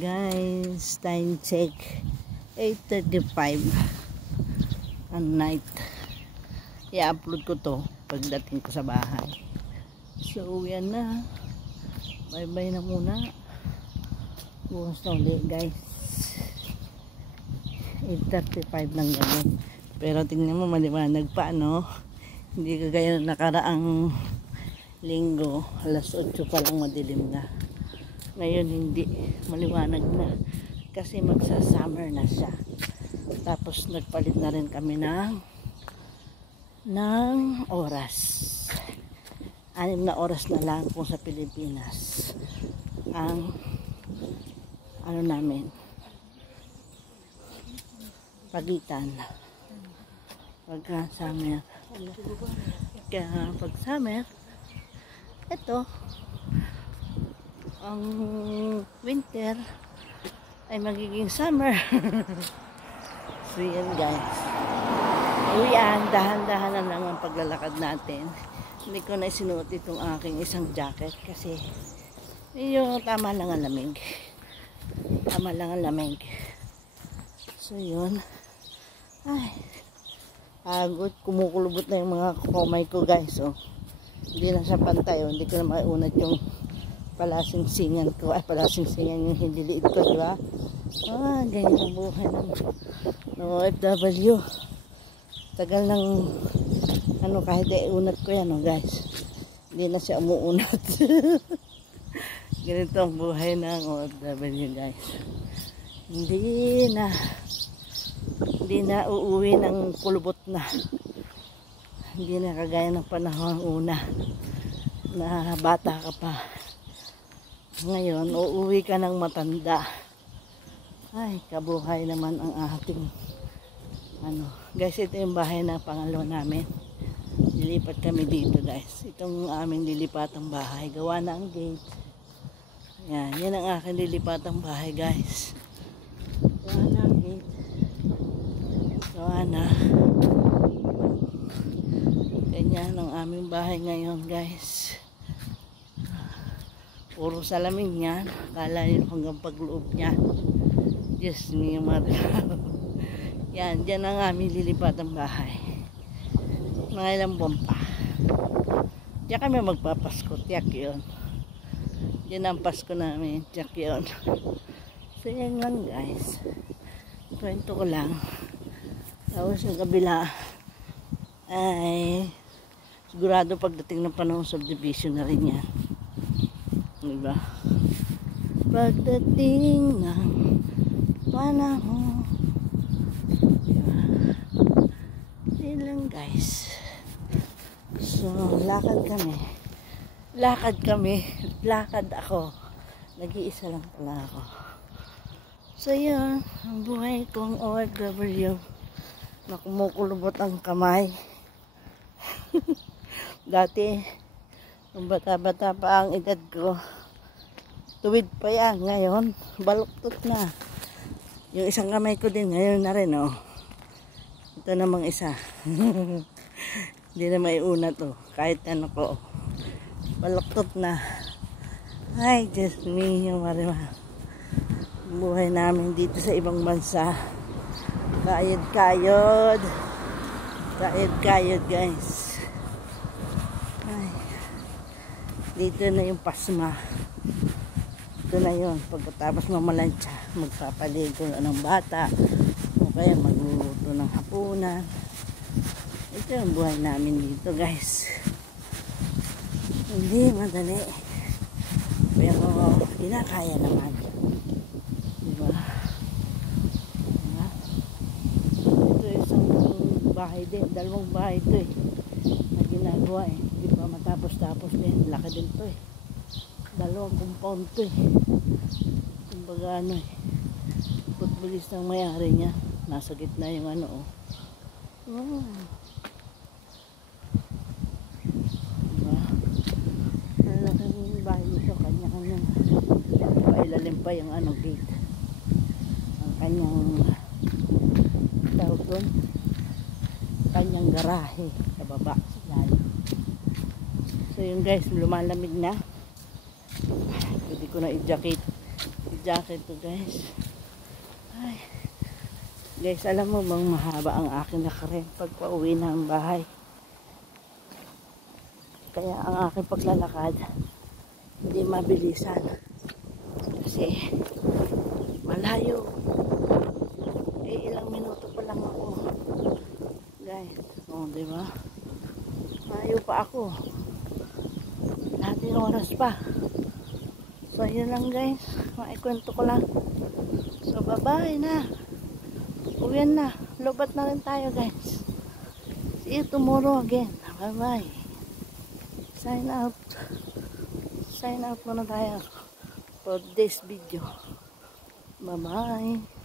Guys, time check 8:35 ang night. I-upload ko to pagdating ko sa bahay. So yan na, bye bye na muna, bukas na ulit guys. 8:35 ng gabi, pero tingnan mo maliwanag pa, no? Hindi kagaya nakaraang linggo, alas 8 pa lang madilim na. Ngayon hindi, maliwanag na kasi magsa-summer na siya. Tapos nagpalit na rin kami ng oras. 6 na oras na lang kung sa Pilipinas ang ano namin, pagitan pagka summer. Kaya pag summer, ito ang winter ay magiging summer. So yan guys, uwian, dahan-dahan na lang ang paglalakad natin. Hindi ko na isinuot itong aking isang jacket kasi yung tama lang ang lamig. Tama lang ang lamig. So yun, ay pagod, kumukulubot na yung mga komay ko guys. Oh, hindi na siya pantay. Oh. Hindi ko na maiunat yung palasing-singan ko. Ay, palasing-singan yung hindi liit ko, diba? Ah, ganyan ang buhay ng OFW. Tagal ng ano, kahit iunat ko yan, oh, guys. Hindi na siya umuunat. Ganito ang buhay ng OFW, guys. Hindi na uuwi ng kulubot na. Hindi na kagaya ng panahon una na bata ka pa. Ngayon, uuwi ka ng matanda. Ay, kabuhay naman ang ating ano. Guys, ito yung bahay na pangalawa namin. Lilipat kami dito guys. Itong aming lilipatang bahay. Gawa na ang gate. Yan, yan ang aking lilipatang bahay guys. Gawa na ang gate. Gawa na. Ganyan ang aming bahay ngayon guys. Puro salamin yan. Akala nyo hanggang pagloob niya. Diyos niyo mara. Yan, dyan ang aming lilipat ang bahay. Mga ilang buwan pa. Diyan kami magpapasko. Tiyak yun. Yan ang Pasko namin. Tiyak yun. So yan lang guys. Kwento ko lang. Tapos yung kabila ay sigurado pagdating ng panahon subdivision na rin yan. Diba? Pagdating ng panahon, diba? Yun lang guys. So lakad ako, nag-iisa lang pala ako. So yun, ang buhay kong OFW na kumukulubot ang kamay. Dati nung bata-bata pa ang edad ko, tuwid pa yan. Ngayon, baluktot na. Yung isang kamay ko din, ngayon na rin, oh. Ito namang isa. Hindi na maiunat, oh. Kahit ano ko, oh. Baluktot na. Ay, just me, yung marima. Buhay namin dito sa ibang bansa. Kayod-kayod. Kayod-kayod, guys. Dito na yung pasma. Ito na yun. Pagkatapos mamalansya, magpapaligo ng bata o kaya magluluto ng hapunan. Ito yung buhay namin dito guys. Hindi madali, pero kinakaya naman, diba? Diba? Ito isang bahay din, dalawang bahay ito eh na ginagawa eh. Di ba matapos-tapos din. Laki din to eh. Dalawang compound to eh. Kumbaga ano eh. Futbolista ang may-ari niya. Nasa gitna yung ano oh. Oh. Diba? Ang laki ng bahay nito. Kanya-kanya. Pailalim pa yung ano gate. Ang kanyang tawag doon. Kanyang garahe sa baba. So yun guys, lumalamig na. Pwede ko na i-jacket jacket to guys. Ay. Guys, alam mo bang mahaba ang aking lakarin pag pauwi ng bahay. Kaya ang aking paglalakad hindi mabilisan. Kasi malayo. Ilang minuto pa lang ako. Guys, di ba? Malayo pa ako. Nating oras pa. So, yun lang guys. Maikwento ko lang. So, bye-bye na. Uwian na. Lobat na rin tayo guys. See you tomorrow again. Bye-bye. Sign out. Sign out muna tayo for this video. Bye-bye.